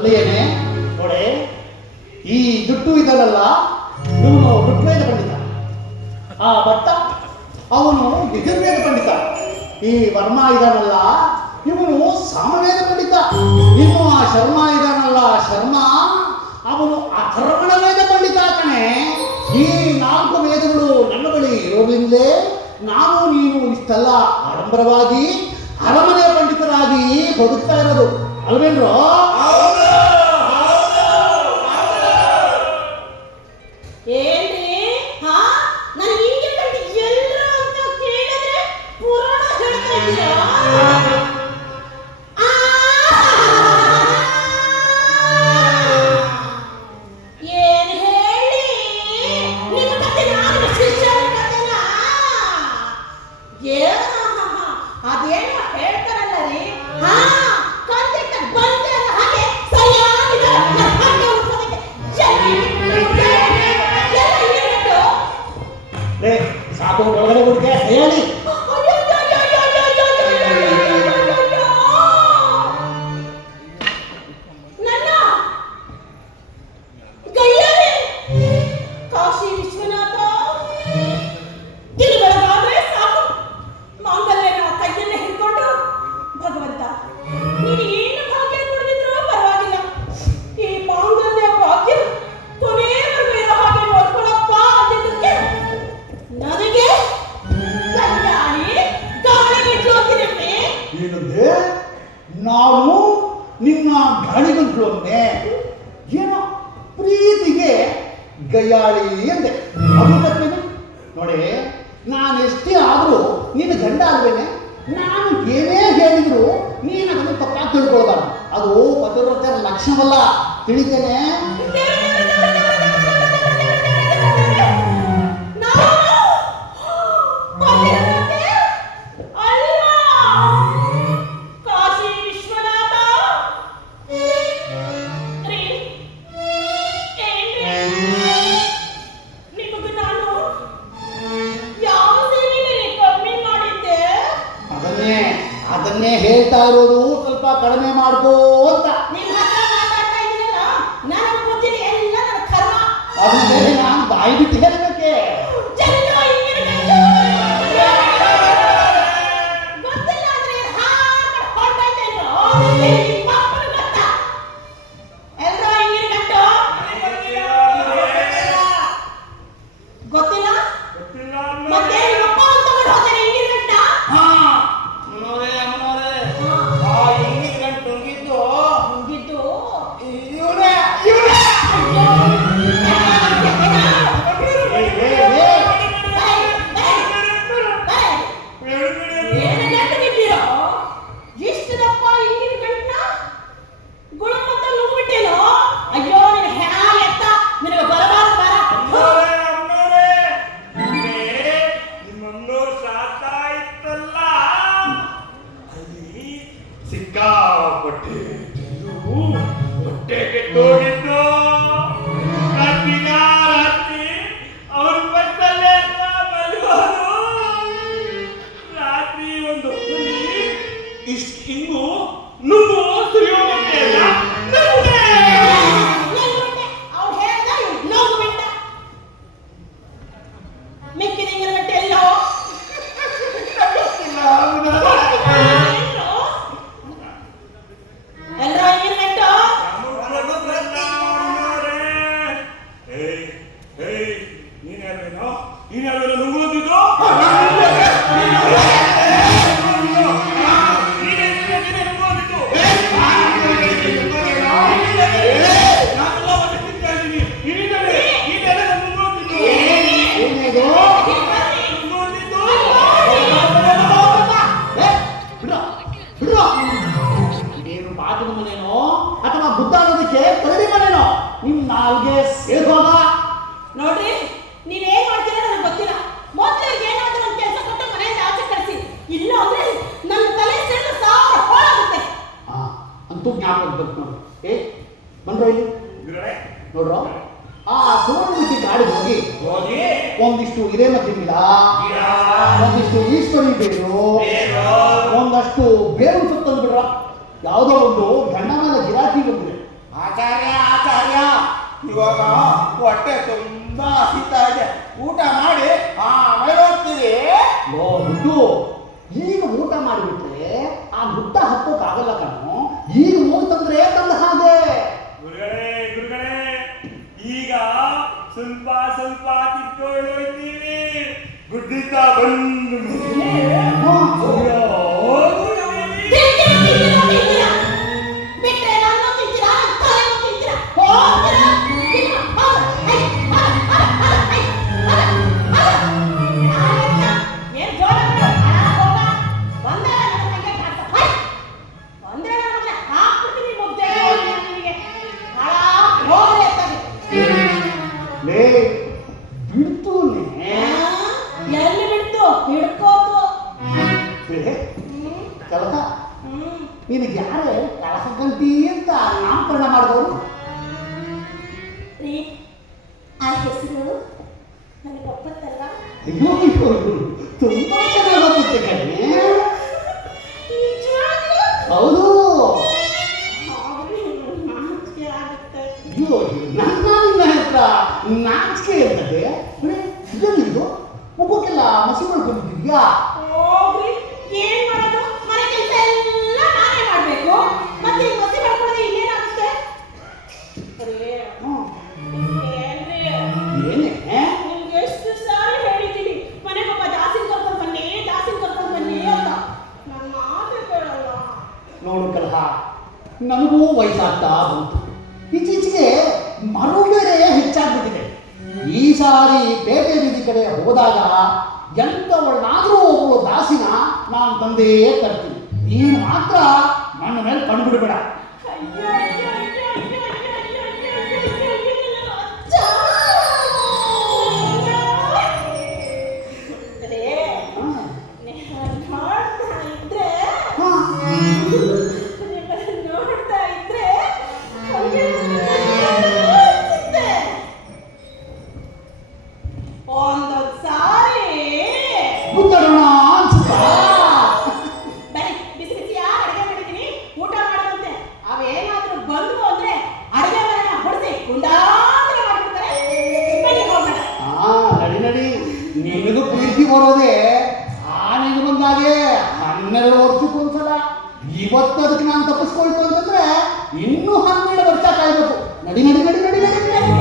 ಅಲ್ಲಿಯೇನೆ ನೋಡೆ, ಈ ದುಡ್ಡು ಇದರಲ್ಲ, ಇವನು ಋಗ್ವೇದ ಪಂಡಿತ. ಆ ಭಟ್ಟ ಅವನು ಯಜುರ್ವೇದ ಪಂಡಿತ. ಈ ವರ್ಮ ಇದಾನಲ್ಲ, ಇವನು ಸಾಮವೇದ ಪಂಡಿತ. ಇನ್ನು ಆ ಶರ್ಮ ಇದಾನಲ್ಲ, ಶರ್ಮ, ಅವನು ಅಥರ್ವಣ ವೇದ ಪಂಡಿತ ಕಣೆ. ಈ 4 ವೇದಗಳು ನನ್ನ ಬಳಿ ಇರೋದ್ರಿಂದಲೇ ನಾನು ನೀನು ಇಷ್ಟೆಲ್ಲ ಆಡಂಬರವಾಗಿ ಅರಮನೆ ಪಂಡಿತರಾಗಿ ಬದುಕ್ತಾ ಇರೋದು ಅಲ್ವೇನ್ರೋ? ಸಾಕು ಒಳಗಡೆ ಹುಡುಗೆ ಹೇಳಿ. ಕಾಶಿ ವಿಶ್ವನಾಥ ತಿರುಗಳಾದ್ರೆ ಸಾಕು, ಮಾಂಗಲ್ಯನ ಕೈಯನ್ನೇ ಹಿಡ್ಕೊಂಡು ಭಗವಂತ ನೀನು ಏನು ಭಾಗ್ಯ ಕೊಡದಿದ್ರೂ ಪರವಾಗಿಲ್ಲ, ಈ ಮಾಂಗಲ್ಯ ಭಾಗ್ಯ ಕೊನೆಯವರೆಗೂ ಇರೋ ಹಾಗೆ ನೋಡ್ಕೊಳಪ್ಪ ಅಂದಿದ್ದಕ್ಕೆ ನನಗೆ ಕಲ್ಯಾಣಿ ಗಾಳಿಗಿಟ್ಲು ಅಂತಿರುತ್ತೆ. ಏನಂದೆ? ನಾವು ನಿನ್ನ ಗಾಳಿಗಂಟ್ಲು ಅಂದೆ? ಏನೋ ಪ್ರೀತಿಗೆ ಗಯ್ಯಾಳಿ ಅಂದೆ, ಅದು ತಪ್ಪೇನೆ ನೋಡಿ. ನಾನು ಎಷ್ಟೇ ಆದರೂ ನಿನ್ನ ಗಂಡ ಅಲ್ವೇನೆ. ನಾನು ಏನೇ ಹೇಳಿದ್ರು ನೀನು ಅದನ್ನು ತಪ್ಪಾಗಿ ತಿಳ್ಕೊಳ್ಬಾರ್ದು. ಅದು ಪತಿವ್ರತರ ಲಕ್ಷಣವಲ್ಲ, ತಿಳಿತೇನೆ. ಅದನ್ನೇ ಹೇಳ್ತಾ ಇರೋದು, ಸ್ವಲ್ಪ ಕಡಿಮೆ ಮಾಡ್ಕೋ ಅಂತ. ಅದ್ರ ನಾನು ಬಾಯಿ ಬಿಟ್ಟು ಹೇಳಬೇಕೆ? ನೋಡ್ರಿ, ನೀವೇನ್ ಮಾಡ್ತೀರಾ ನನಗೆ ಗೊತ್ತಿಲ್ಲ. ಮೊದಲು ಏನಾದ್ರೂ ಒಂದು ಕೆಲಸ ಕೊಟ್ಟು ಮನೆಯಿಂದ ಆಚೆ ಕಳಿಸಿ, ಇಲ್ಲ ಅಂದ್ರೆ ನನ್ನ ತಲೆ ಸೇರಿದ ಸಾವಿರ ಹೋಳಾಗುತ್ತೆ. ಅಂತೂ ಜ್ಞಾಪಕ ಬಂತು ನೋಡಿ. ಬಂದ್ರ ಇಲ್ಲಿ ನೋಡ್ರ, ಆ ಸುವರ್ಣಮುಖಿ ಕಾಡಿಗೆ ಹೋಗಿ ಒಂದಿಷ್ಟು ಹಿರೇಮದ್ದಿನ ಗಿಡ, ಒಂದಿಷ್ಟು ಈಶ್ವರಿ ಬೇರು, ಒಂದಷ್ಟು ಬೇರು ಸುತ್ತಂದು ಬಿಡ್ರ. ಯಾವುದೋ ಒಂದು ಗಂಡ ಮೇಲೆ ಗಿರಾಕಿ ಬಂದಿದೆ. ಆ ಇವಾಗ ಹೊಟ್ಟೆ ತುಂಬಾ ಹಸಿತಾ ಇದೆ. ಊಟ ಮಾಡಿ ಆಮೇಲೆ ಹೋಗ್ತೀವಿ. ಗುಡ್ಡು, ಈಗ ಊಟ ಮಾಡಿಬಿಟ್ರೆ ಆ ಗುಡ್ಡ ಹತ್ತೋಕ್ಕಾಗಲ್ಲ ಕಣೋ. ಈಗ ಹೋಗ್ತಂದ್ರೆ ತಂದ ಹಾಗೆ. ಗುರುಗಳೇ ಈಗ ಸ್ವಲ್ಪ ಸ್ವಲ್ಪ ತಿಳ್ಕೊಂಡು ಹೋಗ್ತೀವಿ. ಗುಡ್ಡಿದ್ದ ಬಂದು ಬಿಟ್ರೆ ನಾನು ತಿಂತೀರಾ, ತಲೆನೂ ತಿಂತೀರಾ, ಹೋಗ್ತೀರಾ? ಏನ್ ಜೋರ ಬಂದಾಗ ನನ್ನ ಹಂಗೆ ಕಾಡ್ತಾ ಬಂದ್ರೆ ನನ್ನ ಹಾಕ್ಬಿಡ್ತೀನಿ ಮುದ್ದೆ ನಿಮಗೆ ಹೋಗಲೇ ಲೇ ಬಿಡ್ತೂನೆ. ಎಲ್ಲಿ ಬಿಡ್ತು ಹಿಡ್ಕೋತು. ಕಲಹ, ನಿನಗೆ ಯಾರೇ ಕಲಹ ಗಂಟಿ ಅಂತ ನಾಮಕರಣ ಮಾಡಿದವರು? ಆ ಹೆಸರು ನನಗೆ ಒಪ್ಪತ್ತಲ್ಲ. ಅಯ್ಯೋ ಅಯ್ಯೋ, ತುಂಬಾ ಚೆನ್ನಾಗಿ ಗೊತ್ತಿತ್ತೆ ಕಣೆ. ಹೌದು. ಅಯ್ಯೋ, ನನ್ನ ಹತ್ರ ನಾಚಿಕೆ ಇರ್ತದೆ. ಇದೆಲ್ಲಿದು ಮುಖಕ್ಕೆಲ್ಲ ಮಸಿ ಮಾಡ್ಕೊಂಡಿದ್ಯಾ? ಹೋಗ್ರಿ, ಏನ್ ಮಾಡೋದು? ಮನೆ ಕೆಲಸ ಎಲ್ಲ ನಾನೇ ಮಾಡ್ಬೇಕು. ಮತ್ತೆ ಈ ಮಸಿ ಮಾಡ್ಕೊಳ್ಳೋದು ಇನ್ನೇನಾಗುತ್ತೆ? ಏನ್ರಿ ಏನೇ ನಿಮ್ಗೆ ಎಷ್ಟು ಸಾರಿ ಹೇಳಿದ್ದೀನಿ ಮನೆಗೊಬ್ಬ ದಾಸಿನ ಕರ್ಕೊಂಡು ಬನ್ನಿ ಅಂತ. ನನ್ನ ಮಾತು ಕೇಳಲ್ಲ. ನೋಡು ಕಲಹ, ನನಗೂ ವಯಸ್ಸಾಗ್ತಾ ಬಂತು. ಇತ್ತೀಚೆಗೆ ಮರು ಬೇರೆ ಹೆಚ್ಚಾಗ್ಬಿಟ್ಟಿದೆ. ಈ ಸಾರಿ ಪೇಟೆ ಬೀದಿ ಕಡೆ ಹೋದಾಗ ಎಂಥವಳನ್ನಾದರೂ ಒಬ್ಬಳು ದಾಸಿನ ನಾನು ತಂದೇ ತರ್ತೀನಿ. ನೀನು ಮಾತ್ರ ನನ್ನ ಮೇಲೆ ಕಂಡುಬಿಡಬೇಡ. ಅಯ್ಯೋ ಅಯ್ಯೋ ಅಯ್ಯೋ ಅಯ್ಯೋ ಅಯ್ಯೋ ಅಯ್ಯೋ ಅಯ್ಯೋ ಅಯ್ಯೋ ಅಚ್ಚ! ನೋಡ್ತಾ ಇದ್ರೆ ಒಂದೊಂದು ಸಾರಿ ಮುತ್ತಡೋಣ ಅನ್ಸುತ್ತಾ? ಬರೀ ಬಿಸಿ ಬಿಸಿಯಾಗಿ ಅಡುಗೆ ಮಾಡಿದ್ದೀನಿ, ಊಟ ಮಾಡುವಂತೆ. ಅವೇನಾದ್ರೂ ಬಂದ್ರು ಅಂದ್ರೆ ಅಡುಗೆ ಮನೆನ ಹೊಡಿಸಿ ಗುಂಡಾಂತರ ಮಾಡ್ಬಿಡ್ತಾರೆ. ಬನ್ನಿ ಹೋಗೋಣ. ನಡಿ ನಡಿ, ನಿನಗೂ ಪ್ರೀತಿ ಬರೋದೇ ಆನೆಗೆ ಬಂದಾಗೆ 12 ವರ್ಷಕ್ಕೊಂದ್ಸಲ. ಇವತ್ತು ಅದಕ್ಕೆ ನಾನು ತಪ್ಪಿಸ್ಕೊಳ್ತು ಅಂತಂದ್ರೆ ಇನ್ನೂ 12 ವರ್ಷ ಕಾಯ್ಬೇಕು. ನಡಿ ನಡಿ ನಡಿ ನಡಿ ನಡಿ.